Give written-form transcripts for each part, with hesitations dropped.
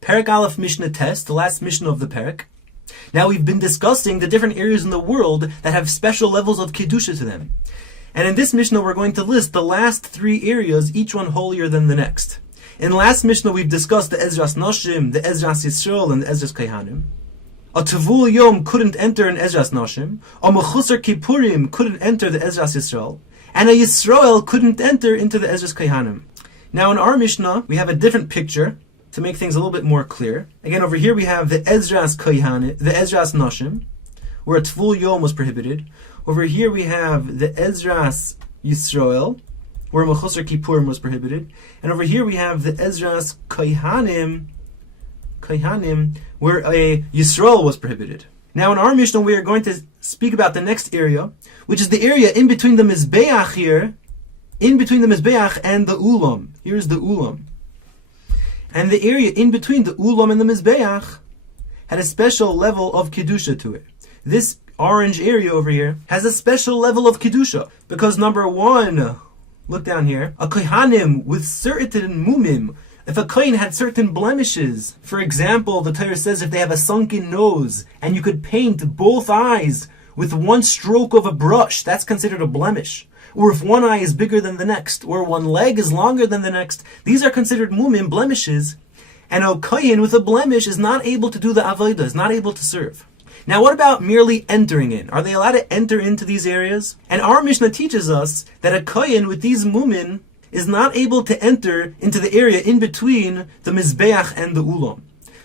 Perek Aleph Mishna test, the last Mishna of the Perek. Now we've been discussing the different areas in the world that have special levels of Kedusha to them. And in this Mishnah we're going to list the last 3 areas, each one holier than the next. In the last Mishnah we've discussed the Ezras Noshim, the Ezras Yisrael, and the Ezras Keihanim. A Tavul Yom couldn't enter an Ezras Noshim, a Mechusar Kippurim couldn't enter the Ezras Yisrael, and a Yisrael couldn't enter into the Ezras Keihanim. Now in our Mishnah we have a different picture to make things a little bit more clear. Again, over here we have the Ezras Keihanim, the Ezras Noshim, where a Tvul Yom was prohibited. Over here we have the Ezras Yisrael, where Mechusar Kippurim was prohibited. And over here we have the Ezras Keihanim, where a Yisrael was prohibited. Now in our Mishnah we are going to speak about the next area, which is the area in between the Mizbayach here, in between the Mizbayach and the Ulam. Here's the Ulam. And the area in between the Ulam and the Mizbayach had a special level of Kedusha to it. This orange area over here has a special level of Kedusha, because number 1, look down here, a Kohanim with certain mumim, if a Kohen had certain blemishes, for example, the Torah says if they have a sunken nose, and you could paint both eyes with one stroke of a brush, that's considered a blemish. Or if one eye is bigger than the next, or one leg is longer than the next, these are considered mumim, blemishes, and a Kohen with a blemish is not able to do the avodah, is not able to serve. Now what about merely entering in? Are they allowed to enter into these areas? And our Mishnah teaches us that a Kohen with these mumin is not able to enter into the area in between the Mizbayach and the Ulam.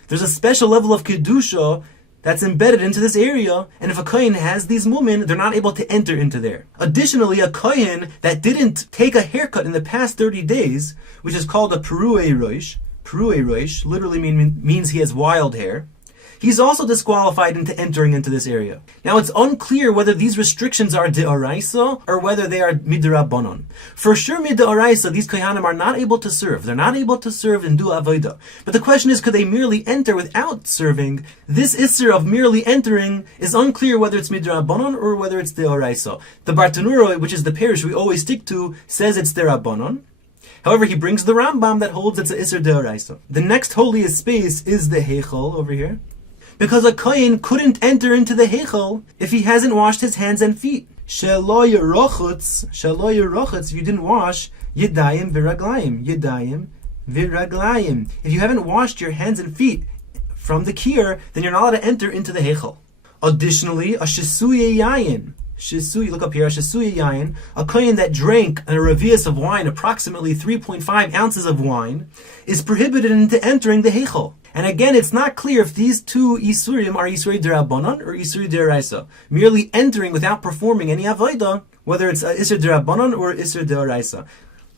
There's a special level of Kedusha that's embedded into this area, and if a Kohen has these mumin, they're not able to enter into there. Additionally, a Kohen that didn't take a haircut in the past 30 days, which is called a Perek Rosh, literally means he has wild hair, he's also disqualified into entering into this area. Now it's unclear whether these restrictions are de'oraisa or whether they are midrabanan. For sure midoraisa, these kohanim are not able to serve. They're not able to serve and do avodah. But the question is, could they merely enter without serving? This isser of merely entering is unclear whether it's midrabanan or whether it's de'oraisa. The Bartanura, which is the parish we always stick to, says it's de'rabanan. However, he brings the Rambam that holds it's a isser de'oraisa. The next holiest space is the Heichal over here, because a Kohen couldn't enter into the Heichal if he hasn't washed his hands and feet. Shelo yerochetz, if you didn't wash, yedayim viraglayim. If you haven't washed your hands and feet from the kir, then you're not allowed to enter into the Heichal. Additionally, a shesuye yayin, look up here, a shesuye yayin, a Kohen that drank a revius of wine, approximately 3.5 ounces of wine, is prohibited into entering the Heichal. And again, it's not clear if these 2 Isurim are Isuri Derabanan or Isuri Deraisa. Merely entering without performing any Avodah, whether it's Isur Derabanan or Isur Deraisa.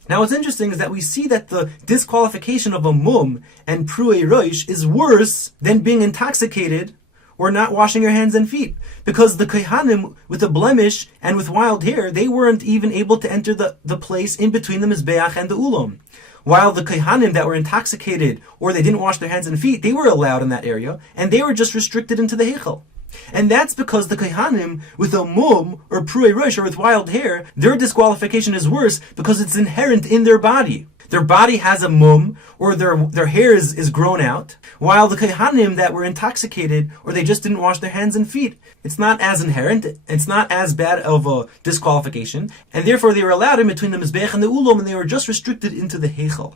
Now what's interesting is that we see that the disqualification of a mum and Perek Rosh is worse than being intoxicated or not washing your hands and feet. Because the Kohanim with a blemish and with wild hair, they weren't even able to enter the place in between the Mizbayach and the Ulam. While the Kohanim that were intoxicated or they didn't wash their hands and feet, they were allowed in that area, and they were just restricted into the Heichal. And that's because the Kohanim with a mum or Perek Rosh or with wild hair, their disqualification is worse because it's inherent in their body. Their body has a mum, or their hair is grown out, while the Kohanim that were intoxicated or they just didn't wash their hands and feet, it's not as inherent, it's not as bad of a disqualification, and therefore they were allowed in between the Mizbayach and the Ulam, and they were just restricted into the Heichal.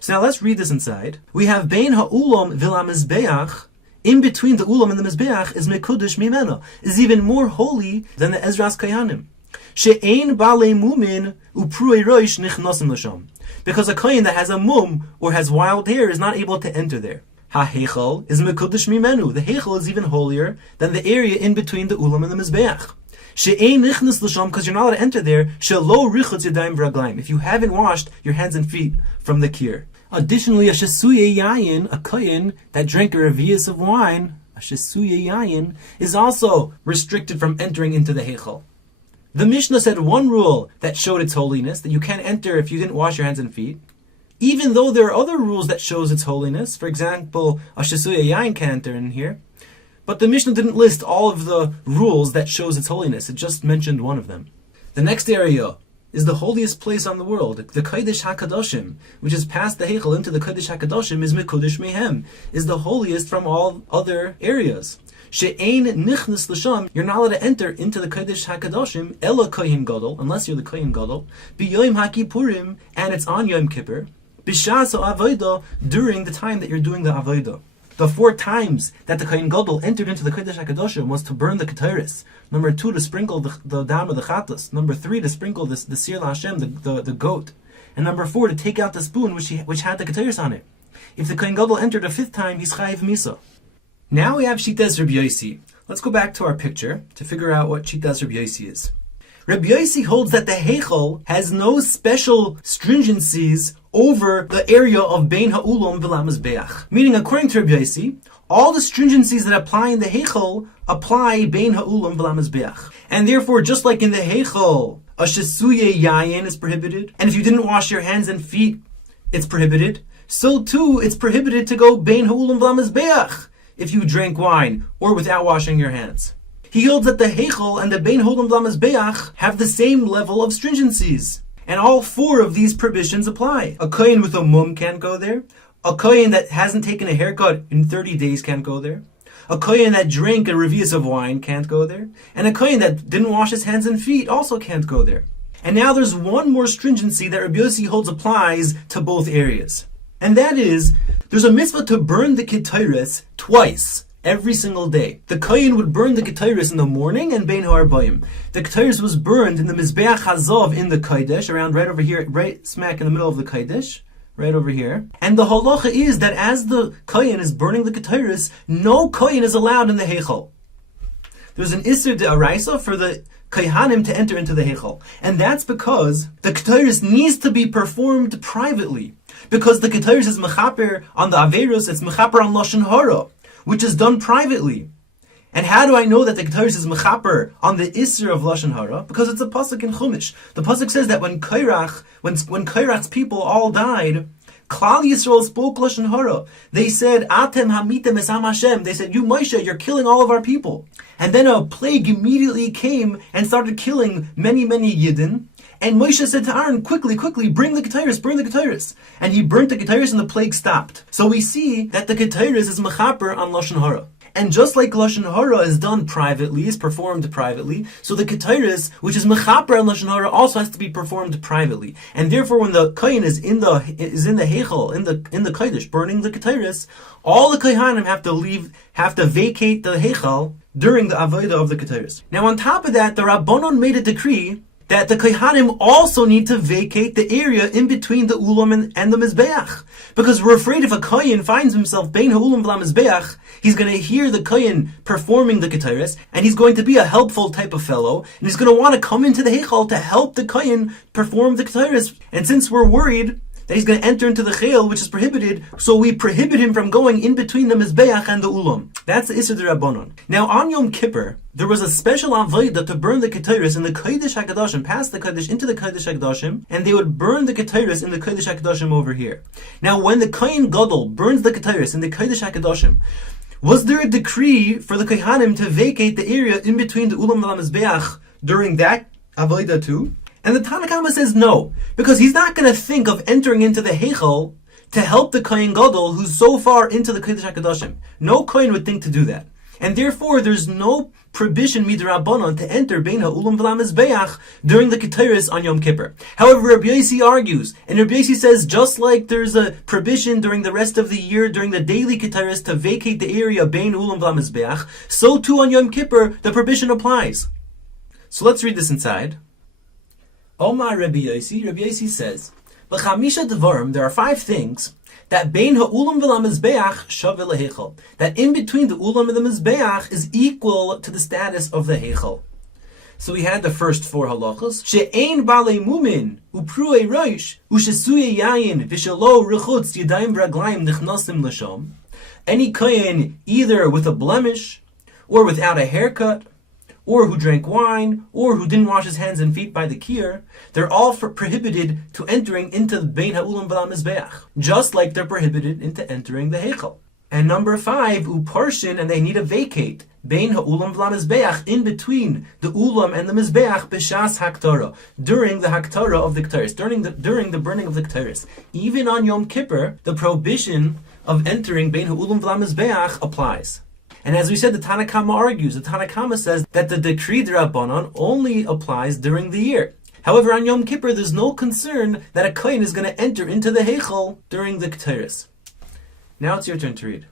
So now let's read this inside. We have Bein ha'ulam v'la Mizbayach, in between the Ulam and the Mizbayach is Mekudesh Mimena, is even more holy than the Ezras Kohanim. She'ein balei mumin u'Perek Rosh nichnosim l'sham. Because a Kohen that has a mum or has wild hair is not able to enter there. Ha-Heichal is Mekudesh Mimenu. The Heichal is even holier than the area in between the Ulam and the Mizbayach. She'ein nichnas l'sham, because you're not allowed to enter there. She'lo richutz yadayim v'raglayim, if you haven't washed your hands and feet from the kir. Additionally, a shesuye yayin, a Kohen that drank a revius of wine, a shesuye yayin, is also restricted from entering into the Heichal. The Mishnah said one rule that showed its holiness, that you can't enter if you didn't wash your hands and feet. Even though there are other rules that shows its holiness, for example, a shesuye yayin can't enter in here. But the Mishnah didn't list all of the rules that shows its holiness, it just mentioned one of them. The next area is the holiest place on the world. The Kodesh HaKadoshim, which is past the Heichel into the Kodesh HaKadoshim, is Mekudesh Mehem, is the holiest from all other areas. She'ein nichnas l'sham, you're not allowed to enter into the Kodesh HaKadoshim, ela kohen gadol, unless you're the kohen gadol, b'yoyim HaKippurim, and it's on Yom Kippur, b'shas ha'avodah, during the time that you're doing the avodah. The 4 times that the Kohen Gadol entered into the Kodesh HaKadoshim was to burn the Ketores. Number 2, to sprinkle the dam of the Chatas. Number 3, to sprinkle the Sir LaHashem, the goat. And number 4, to take out the spoon which had the Ketores on it. If the Kohen Gadol entered a 5th time, he's chayiv misa. Now we have Shitas Rabbi Yossi. Let's go back to our picture to figure out what Shitas Rabbi Yossi is. Rabbi Yossi holds that the Heichel has no special stringencies over the area of Bein Ha'ulam V'la Mizbayach. Meaning, according to Rabbi Yossi, all the stringencies that apply in the Heichel apply Bein Ha'ulam V'la Mizbayach. And therefore, just like in the Heichel, a shesuye yayin is prohibited, and if you didn't wash your hands and feet, it's prohibited, so too it's prohibited to go Bein Ha'ulam V'la Mizbayach if you drank wine or without washing your hands. He holds that the Heichel and the Bein Ha'ulam V'la Mizbayach have the same level of stringencies. And all 4 of these prohibitions apply. A kohen with a mum can't go there. A kohen that hasn't taken a haircut in 30 days can't go there. A kohen that drank a revius of wine can't go there. And a kohen that didn't wash his hands and feet also can't go there. And now there's one more stringency that Rabbi Yossi holds applies to both areas. And that is, there's a mitzvah to burn the ketores twice. Every single day. The Kohen would burn the Ketores in the morning and Bein Ha'arbayim. The Ketores was burned in the Mizbayach Hazov in the Kodesh, around right over here, right smack in the middle of the Kodesh, right over here. And the halacha is that as the Kohen is burning the Ketores, no Kohen is allowed in the Heichel. There's an Isser D'Araisa for the Kohanim to enter into the Heichel. And that's because the Ketores needs to be performed privately. Because the Ketores is mechaper on the Averos, it's mechaper on Lashon Hara, which is done privately. And how do I know that the Ketores is mechaper on the Isser of Lashon Hara? Because it's a pasuk in Chumash. The pasuk says that when Korach's people all died, Klal Yisrael spoke Lashon Hara. They said, Atem hamitem es Am Hashem. They said, you Moshe, you're killing all of our people. And then a plague immediately came and started killing many, many Yidden. And Moshe said to Aaron, quickly, bring the Ketores. And he burnt the Ketores and the plague stopped. So we see that the Ketores is mechaper on Lashon Hara. And just like Lashon Hara is done privately, is performed privately, so the Ketores, which is mechaper on Lashon Hara, also has to be performed privately. And therefore, when the Kohen is in the Heichel, in the Kodesh, burning the Ketores, all the Kohanim have to vacate the Heichel during the Avodah of the Ketores. Now on top of that, the Rabbanon made a decree that the Kohanim also need to vacate the area in between the Ulam and the Mizbayach. Because we're afraid if a Kohen finds himself Bein Ha'ulam V'la Mizbayach, he's going to hear the Kohen performing the Ketores, and he's going to be a helpful type of fellow, and he's going to want to come into the Heichal to help the Kohen perform the Ketores. And since we're worried that he's going to enter into the Chayil, which is prohibited, so we prohibit him from going in between the Mizbayach and the Ulam. That's the Isser D'Rabbanon. Now on Yom Kippur, there was a special avodah to burn the Ketores in the Kodesh HaKadoshim, past the Kodesh into the Kodesh HaKadoshim, and they would burn the Ketores in the Kodesh HaKadoshim over here. Now when the Kohen Gadol burns the Ketores in the Kodesh HaKadoshim, was there a decree for the Kohanim to vacate the area in between the Ulam and the Mizbeach during that avodah too? And the Tanna Kama says no, because he's not going to think of entering into the Heichal to help the Kohen Gadol who's so far into the Kodesh HaKadoshim. No Kohen would think to do that. And therefore, there's no prohibition midrabanan to enter Bein Ha'ulam V'la Mizbayach during the Ketores on Yom Kippur. However, Rabbi Yossi argues, and Rabbi Yossi says just like there's a prohibition during the rest of the year during the daily Ketores to vacate the area Bein Ha'ulam V'la Mizbayach, so too on Yom Kippur the prohibition applies. So let's read this inside. Omar Rabbi Yossi says, L'chamisha devarim, there are 5 things that Bein Ha'ulam V'la Mizbayach Shaveh L'Heichal, that in between the Ulam and the Mizbayach is equal to the status of the Heichal. So we had the first 4 halachas. She'ein balei mumin upruei roish u'shesuye yayin v'shelo rechutz yadayim v'raglayim nichnasim l'sham. Any kohen either with a blemish or without a haircut, or who drank wine, or who didn't wash his hands and feet by the kier, they're all prohibited to entering into the Bein Ha'ulam V'la Mizbeach, just like they're prohibited into entering the Heichal. And number 5, uparshin, and they need a vacate. Bein ha'ulam v'lamizbeach, in between the ulam and the mizbeach, b'shas haktorah, during the haktorah of the kteris, during the burning of the kteris. Even on Yom Kippur, the prohibition of entering bein ha'ulam v'lamizbeach applies. And as we said, the Tanna Kama argues. The Tanna Kama says that the decree d'Rabbanan only applies during the year. However, on Yom Kippur, there's no concern that a kohen is going to enter into the heichal during the kteris. Now it's your turn to read.